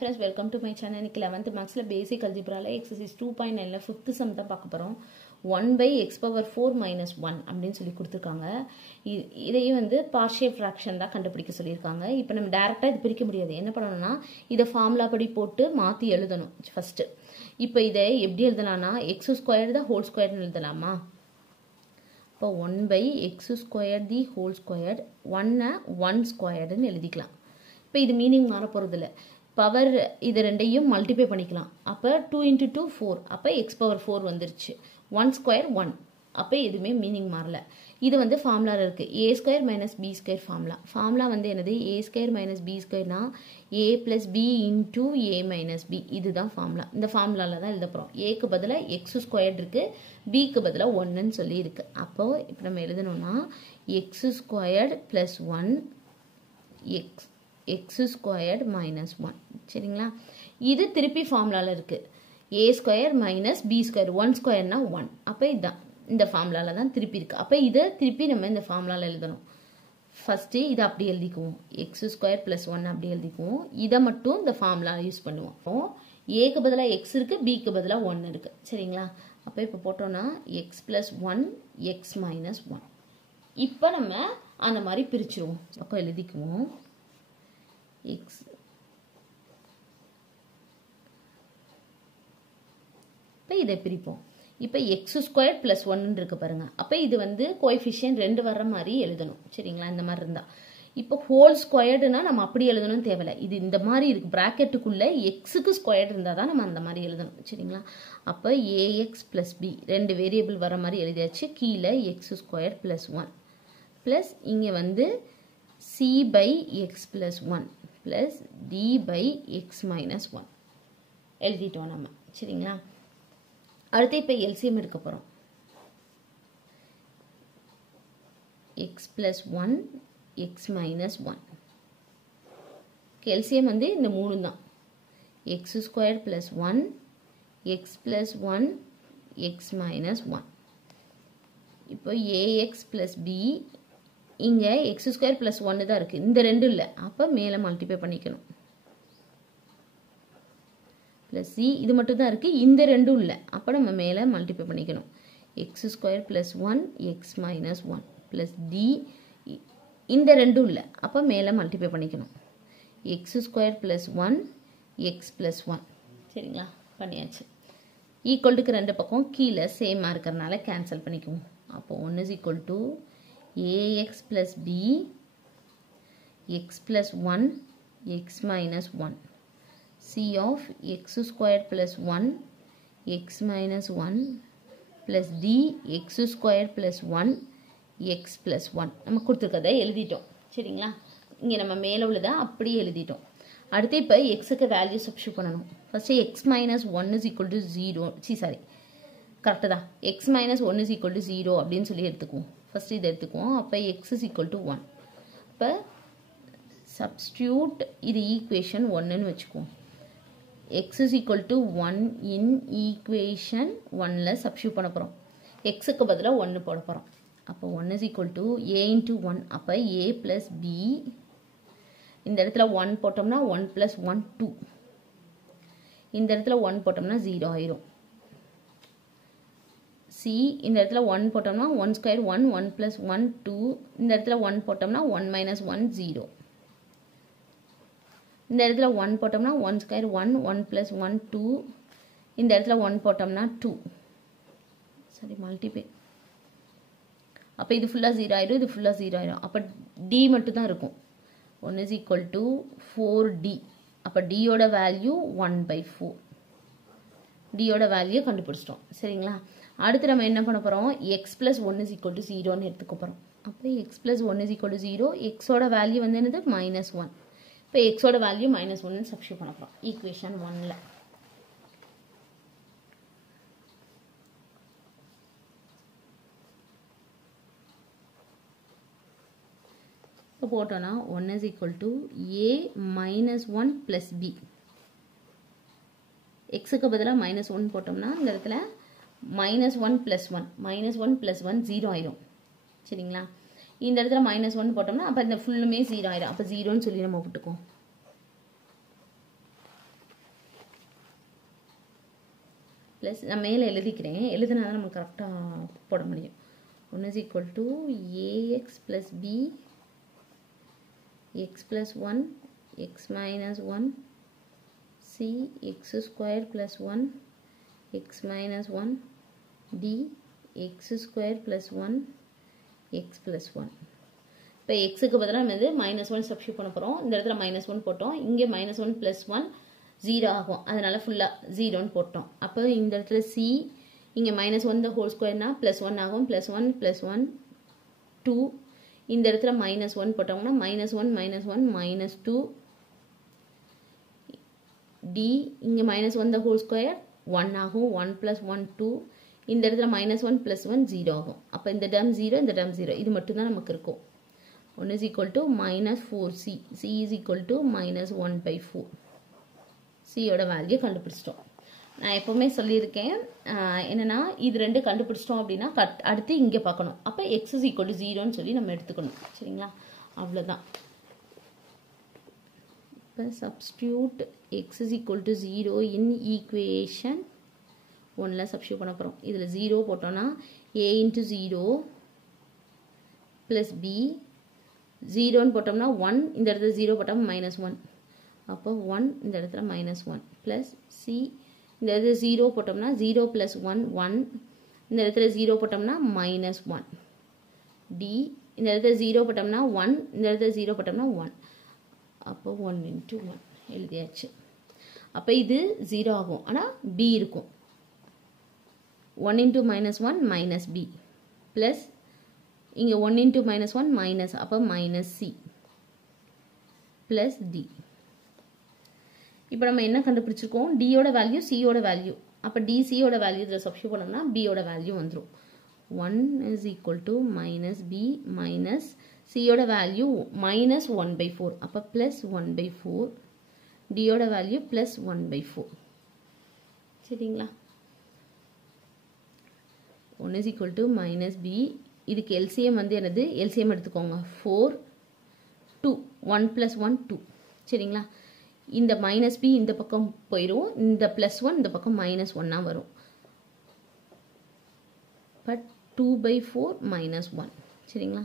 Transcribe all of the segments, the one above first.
Friends, welcome to my channel. இன்னைக்கு 11th mathsல basic algebraல exercise 2.9ல 5th sum தான் பார்க்க போறோம். 1 by x power 4 minus 1 அப்படினு சொல்லி கொடுத்திருக்காங்க. இதையும் வந்து partial fraction தான் கண்டுபிடிக்க சொல்லிருக்காங்க. இப்போ நம்ம டைரக்டா இது பிரிக்க முடியாது. என்ன பண்ணனும்னா இத ஃபார்முலா படி போட்டு மாத்தி எழுதணும் ஃபர்ஸ்ட். இப்போ இதை எப்படி எழுதலாம்னா x squared the whole squared னு எழுதலாமா? இப்போ 1 by x squared the whole squared 1 1 squared னு எழுதிக்கலாம். இப்போ இது மீனிங் மாற போறது இல்ல. பவர் இது ரெண்டையும் மல்டிப்ளை பண்ணிக்கலாம். அப்ப 2 into 2 4. அப்ப x power 4 வந்துருச்சு. 1 square 1. அப்ப எதுமே மீனிங் மாறல. இது வந்து ஃபார்முலால இருக்கு. a square minus b square formula. Formula வந்து என்னது? a square minus b square னா a plus b into a minus b. இதுதான் ஃபார்முலா. இந்த ஃபார்முலால தான் எழுத போறோம். a க்கு பதிலா x squared இருக்கு. b க்கு பதிலா 1 ன்னு சொல்லி இருக்கு. அப்போ இப்போ நம்ம எழுதணும்னா x squared plus 1 x squared minus 1. சரிங்களா? இது திருப்பி ஃபார்முலால இருக்கு. a square minus b square 1 square னா 1. அப்ப இதான் இந்த ஃபார்முலால தான் திருப்பி இருக்கு. அப்ப இத திருப்பி நம்ம இந்த ஃபார்முலால எழுதணும். ஃபர்ஸ்ட் இத அப்படி எழுதிக்குவோம். x square plus 1 அப்படி எழுதிக்குவோம். இத மட்டும் இந்த ஃபார்முலா யூஸ் பண்ணுவோம். அப்போ a க்கு பதிலா x இருக்கு, b க்கு பதிலா 1 இருக்கு. சரிங்களா? அப்ப இப்ப போட்டோம்னா x plus 1 x minus 1. இப்போ நம்ம அந்த மாதிரி பிரிச்சிருவோம். பக்கம் எழுதிக்குவோம். x இப்போ இதை பிரிப்போம். இப்போ x squared plus 1 இருக்கு பாருங்க. அப்ப இது வந்து கோஎஃபிஷியன்ட் 2 வர்ற மாதிரி எழுதணும். சரிங்களா? இந்த மாதிரி இருந்தா. இப்போ ஹோல் ஸ்கொயர்டுனா நம்ம அப்படி எழுதணும்னு தேவையில்ல. இது இந்த மாதிரி இருக்கு. பிராக்கெட்டுக்குள்ள x க்கு ஸ்கொயர்ட் இருந்தா தான் நம்ம அந்த மாதிரி எழுதணும். சரிங்களா? அப்ப ax plus b ரெண்டு வேரியபிள் வர மாதிரி எழுதியாச்சு. கீழ x squared plus 1 plus இங்க வந்து c by x plus 1 plus d by x minus 1 எழுதிட்டோம் நம்ம. சரிங்களா? அடுத்து இப்ப LCM எடுக்க போறோம். x plus 1 x minus 1. LCM வந்து இந்த மூணு தான். x squared plus 1 x plus 1 x minus 1. இப்போ ax plus b இங்க x square plus 1 தான் இருக்கு. இந்த ரெண்டு இல்ல. அப்ப மேல மல்டிப்ளை பண்ணிக்கணும். plus c இது மட்டும் தான் இருக்கு. இந்த ரெண்டும் இல்ல. அப்ப நம்ம மேல மல்டிப்ளை பண்ணிக்கணும். x square plus 1 x minus 1 plus d இந்த ரெண்டும் இல்ல. அப்ப மேல மல்டிப்ளை பண்ணிக்கணும். x square plus 1 x plus 1. சரிங்களா? பண்ணியாச்சு. ஈக்குவல்டுக்கு ரெண்டு பக்கம் கீழ சேமா இருக்கறனால கேன்சல் பண்ணிக்குவோம். அப்போ 1 is equal to ax plus b x plus 1 x minus 1 c of x squared plus 1 x minus 1 plus d x squared plus 1 x plus 1 நம்ம கொடுத்திருக்கதை எழுதிட்டோம். சரிங்களா? இங்க நம்ம மேல உள்ளத அப்படியே எழுதிட்டோம். அடுத்து இப்ப x க்கு வேல்யூ சப்ஸ்டிட்யூட் பண்ணனும். First x minus 1 is equal to 0. Sorry. கரெக்ட்டா தான். x minus 1 is equal to 0 அப்படினு சொல்லி எடுத்துக்குவோம். ஃபர்ஸ்ட் இத எடுத்துக்குவோம். அப்ப x is equal to 1. அப்ப substitute இது equation 1 ன்னு வெச்சுக்குவோம். x is equal to 1 in equation 1 ல substitute பண்ண போறோம். x க்கு பதிலா 1 போட போறோம். அப்ப 1 is equal to a into 1. அப்ப a plus b இந்த இடத்துல 1 போட்டோம்னா 1 plus 1 2. இந்த இடத்துல 1 போட்டோம்னா 0 ஆயிரும். c இந்த இடத்துல 1 போட்டோம்னா 1 square 1 1 plus 1 2. இந்த இடத்துல 1 போட்டோம்னா 1 minus 1 0. இந்த இடத்துல 1 போட்டோம்னா 1 square 1 1 plus 1 2. இந்த இடத்துல 1 போட்டோம்னா 2. சரி மல்டிப்ளை. அப்ப இது ஃபுல்லா 0 ஆயிடும், இது ஃபுல்லா 0 ஆயிடும். அப்ப d மட்டும் தான் இருக்கும். 1 is equal to 4d. அப்ப d யோட வேல்யூ 1/4. d யோட வேல்யூ கண்டுபிடிச்சிட்டோம். சரிங்களா? அடுத்து நம்ம என்ன பண்ண போறோம்? x plus 1 is equal to 0 ன்னு எடுத்துக்க போறோம். அப்ப x plus 1 is equal to 0. x ஓட வேல்யூ வந்து என்னது? -1. இப்ப x ஓட வேல்யூ -1 ன்னு சப்ஸ்டிட்யூட் பண்ண போறோம். ஈக்குவேஷன் 1 ல. இப்ப போட்டோம்னா 1 is equal to a minus 1 plus b. x க்கு பதிலா -1 போட்டோம்னா இந்த இடத்துல -1 plus 1 -1 plus 1 0 ஆயிரும். சரிங்களா? இந்த இடத்துல -1 போட்டோம்னா அப்ப இந்த ஃபுல்லுமே 0 ஆயிரும். அப்ப 0 ன்னு சொல்லி நம்ம போட்டுக்குவோம். ப்ளஸ் நான் மேலே எழுதிக்கிறேன், எழுதுனா தான் நம்ம கரெக்டாக போட முடியும். 1 is equal to ax plus b x plus 1 x minus 1 c x square plus 1 x minus 1 d x square plus 1 x plus 1. இப்போ எக்ஸுக்கு பதிலாக நம்ம இது -1 சப்ஸ்டியூட் பண்ண போகிறோம். இந்த இடத்துல -1 போட்டோம், இங்கே -1 + 1 0 ஆகும், அதனால் ஃபுல்லாக 0ன்னு போட்டோம். அப்போ இந்த இடத்துல c இங்கே -1 the whole squareனா +1 ஆகும், +1 +1 2. இந்த இடத்துல -1 போட்டோம்னா -1 -1 -2 d இங்கே -1 the whole square 1 ஆகும், 1 + 1 2. இந்த இடத்துல -1 + 1 0 ஆகும். அப்போ இந்த டேர்ம் 0, இந்த டேர்ம் 0, இது மட்டும்தான் நமக்கு இருக்கும். 1 is equal to -4c, c is equal to -1/4. சியோட வேல்யூ கண்டுபிடிச்சிட்டோம். நான் எப்போவுமே சொல்லியிருக்கேன் என்னென்னா, இது ரெண்டு கண்டுபிடிச்சிட்டோம் அப்படின்னா அடுத்து இங்கே பார்க்கணும். அப்போ x is equal to 0ன்னு சொல்லி நம்ம எடுத்துக்கணும். சரிங்களா, அவ்வளோதான். இப்போ substitute x is equal to 0 in equation 1ல் சப்ஸ்டியூட் பண்ண போகிறோம். இதில் 0 போட்டோன்னா a into 0 ப்ளஸ் b, 0ன்னு போட்டோம்னா 1, இந்த இடத்துல 0 போட்டோம்னா -1, அப்போ 1 இந்த இடத்துல -1 ப்ளஸ் c, இந்த இடத்துல 0 போட்டோம்னா 0 + 1 1, இந்த இடத்துல 0 போட்டோம்னா -1 d, இந்த இடத்துல 0 போட்டோம்னா 1, இந்த இடத்துல 0 போட்டோம்னா 1, அப்போ 1 × 1 எழுதியாச்சு. அப்போ இது 0 ஆகும், ஆனால் b இருக்கும். 1 × -1 -b ப்ளஸ் இங்கே 1 × -1 மைனஸ், அப்போ -c ப்ளஸ் d. இப்போ நம்ம என்ன கண்டுபிடிச்சிருக்கோம், டியோட வேல்யூ சியோட வேல்யூ. அப்போ டி சியோட வேல்யூ இதில் சப்ஸ்டியூட் பண்ணோம்னா பியோட வேல்யூ வந்துடும். 1 is equal to -b minus சியோட வேல்யூ -1/4, அப்போ +1/4, டியோட வேல்யூ +1/4. சரிங்களா, 1 is equal to -b, இதுக்கு எல்சிஎம் வந்து என்னது, எல்சிஎம் எடுத்துக்கோங்க 4 2, 1 + 1 2. சரிங்களா, இந்த -b இந்த பக்கம் போயிடும், இந்த +1 இந்த பக்கம் -1 வரும். பட் 2/4 -1. சரிங்களா,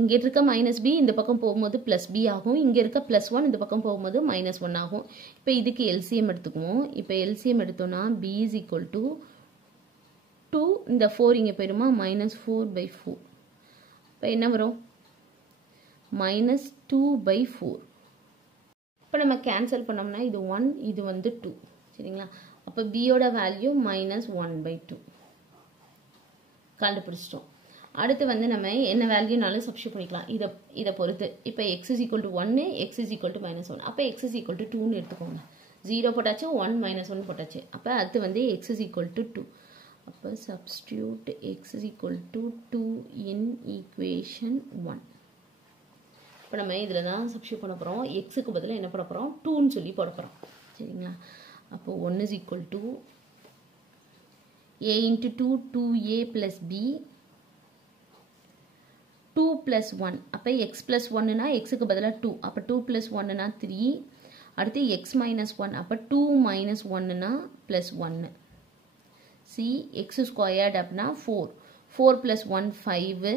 இங்கே இருக்க -b இந்த பக்கம் போகும்போது +b ஆகும், இங்கே இருக்க +1 இந்த பக்கம் போகும்போது -1 ஆகும். இப்போ இதுக்கு எல்சிஎம் எடுத்துக்குவோம். இப்போ எல்சிஎம் எடுத்தோம்னா b is equal to 2, இந்த 4 இங்கே போயிடுமா, -4/4. இப்போ என்ன வரும், -2/4. இப்போ நம்ம கேன்சல் பண்ணோம்னா இது 1, இது வந்து 2. சரிங்களா, அப்போ பியோட வேல்யூ -1/2 கண்டுபிடிச்சிட்டோம். அடுத்து வந்து நம்ம என்ன வேல்யூனாலும் சப்ஸ்டியூட் பண்ணிக்கலாம் இதை பொறுத்து. இப்போ x is equal to 1, x is equal to -1, அப்போ x is equal to 2ன்னு எடுத்துக்கோங்க. 0 போட்டாச்சு, 1 -1 போட்டாச்சு. அப்போ அடுத்து வந்து x is equal to 2. அப்போ substitute x is equal to 2 in equation 1. இப்போ நம்ம இதில் தான் சப்ஸ்டியூட் பண்ண போகிறோம். எக்ஸுக்கு பதிலாக என்ன பண்ண போகிறோம், 2ன்னு சொல்லி போட போகிறோம். சரிங்களா, அப்போ 1 is equal to a into 2 2a plus b 2 plus 1. அப்போ x plus 1னா எக்ஸுக்கு பதிலாக 2, அப்போ 2 plus 1னா 3. அடுத்து x minus 1, அப்போ 2 minus 1னா plus 1. c x squared அப்படின்னா 4, 4 plus 1 5,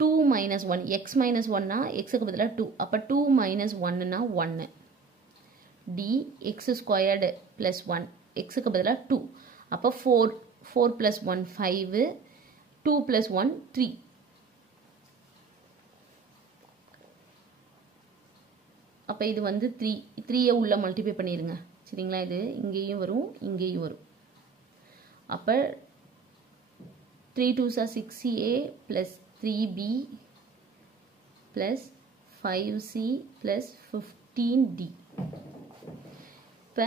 2 minus 1, x minus 1னா எக்ஸுக்கு பதிலாக 2, அப்போ 2 minus 1னா 1. d x squared plus 1, எக்ஸுக்கு பதிலாக 2, அப்போ 4 plus 1 5, 2 plus 1 3. அப்போ இது வந்து 3 உள்ள மல்டிப்ளை பண்ணிடுங்க. சரிங்களா, இது இங்கேயும் வரும், இங்கேயும் வரும். அப்போ 3 2s are 6a plus 3b plus 5c plus 15d. இப்போ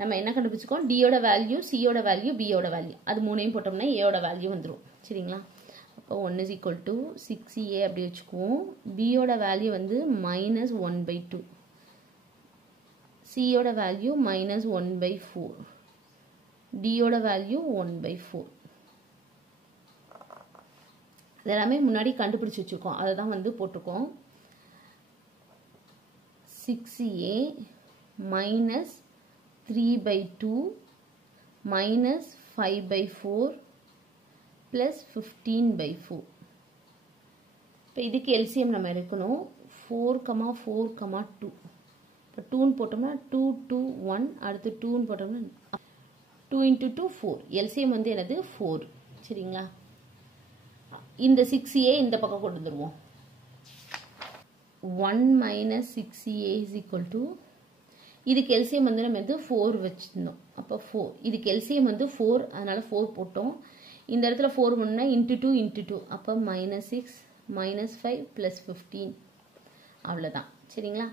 நம்ம என்ன கண்டுபிடிச்சிக்கோம், டியோட வேல்யூ, சியோட வேல்யூ, பியோட வேல்யூ, அது மூணையும் போட்டோம்னா ஏயோட வேல்யூ வந்துடும். சரிங்களா, அப்போ 1 is equal to 6a அப்படி வச்சுக்குவோம். பியோட வேல்யூ வந்து -1/2, சியோட வேல்யூ -1/4, டியோட வேல்யூ 1/4. இதெல்லாமே முன்னாடி கண்டுபிடிச்சி வச்சுருக்கோம், அதை தான் வந்து போட்டிருக்கோம். 6a minus 3/2 minus 5/4 plus 15/4. இப்போ இதுக்கு LCM நம்ம எடுக்கணும். 4,4,2. இப்போ 2 போட்டோம்னா 2 2 1, அடுத்து 2 போட்டோம்னா 2 into 2 4. LCM வந்து என்னது 4. சரிங்களா? இந்த 6a இந்த பக்கம் கொண்டு வந்துருவோம். 1 minus 6a is equal to, இதுக்கு LCM வந்து நம்ம வந்து 4 வச்சிருந்தோம். அப்போ 4. இதுக்கு LCM வந்து 4, அதனால 4 போட்டோம். இந்த இடத்துல 4 பண்ணா into 2 into 2. அப்போ -6 -5 plus 15. அவ்வளோதான். சரிங்களா?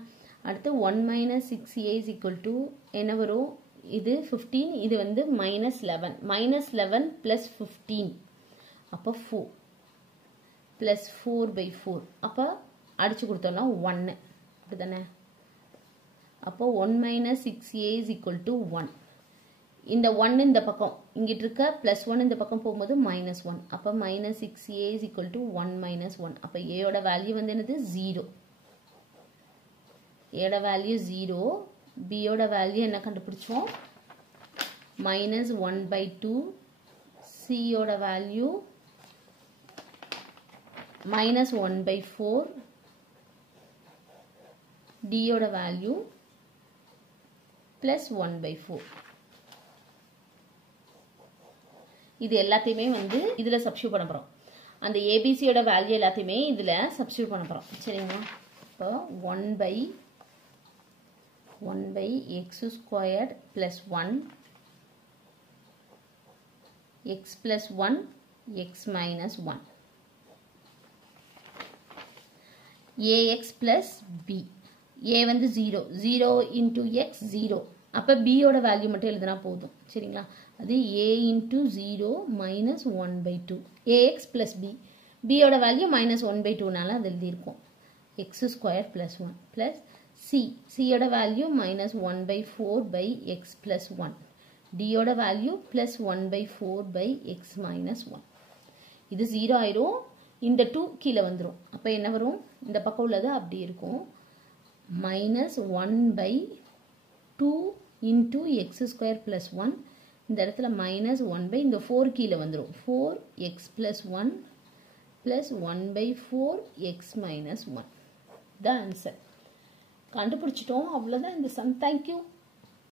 அடுத்து 1 minus 6a is equal to என்ன வரும்? இது 15, இது வந்து -11. -11 plus 15. அப்போ 4 plus 4/4. அப்போ அடிச்சு கொடுத்தோம்னா 1. அப்படிதானே? அப்போ 1 minus 6a is equal to 1. இந்த 1 இந்த பக்கம் இங்கிட்டு இருக்க +1 இந்த பக்கம் போகும்போது -1. அப்போ -6a is equal to 1 minus 1. அப்போ a யோட வேல்யூ வந்து என்னது? 0. a யோட வேல்யூ 0. b யோட வேல்யூ என்ன கண்டுபிடிச்சோம்? -1/2. c யோட வேல்யூ -1/4. d யோட வேல்யூ +1/4. இது எல்லாத்தையுமே வந்து இதுல சப்ஸ்டிட்யூட் பண்ண போறோம். அந்த ABC யோட வேல்யூ எல்லாத்தையுமே இதுல சப்ஸ்டிட்யூட் பண்ண போறோம். சரிங்களா? இப்போ 1/x² plus 1 x plus 1 x minus 1 ax plus b. a வந்து 0. 0 into x 0. அப்போ b யோட வேல்யூ மட்டும் எழுதுனா போதும். சரிங்களா? அது a into 0 minus 1/2. ax plus b. b யோட வேல்யூ -1/2னால அது எழுதியிருக்கோம். x² plus 1 plus c. c யோட வேல்யூ -1/4/x plus 1. d யோட வேல்யூ +1/4/x minus 1. இது 0 ஆயிரும். இந்த 2 கீழே வந்துரும். அப்போ என்ன வரும்? இந்த பக்கம் உள்ளது அப்படி இருக்கும். -1/2 into x² plus 1. இந்த இடத்துல -1/, இந்த 4 கீழே வந்துரும். 4x plus 1 plus 1/4x minus 1. The answer. கண்டுபிடிச்சிட்டோம். அவ்வளோதான் இந்த சம். தேங்க்யூ.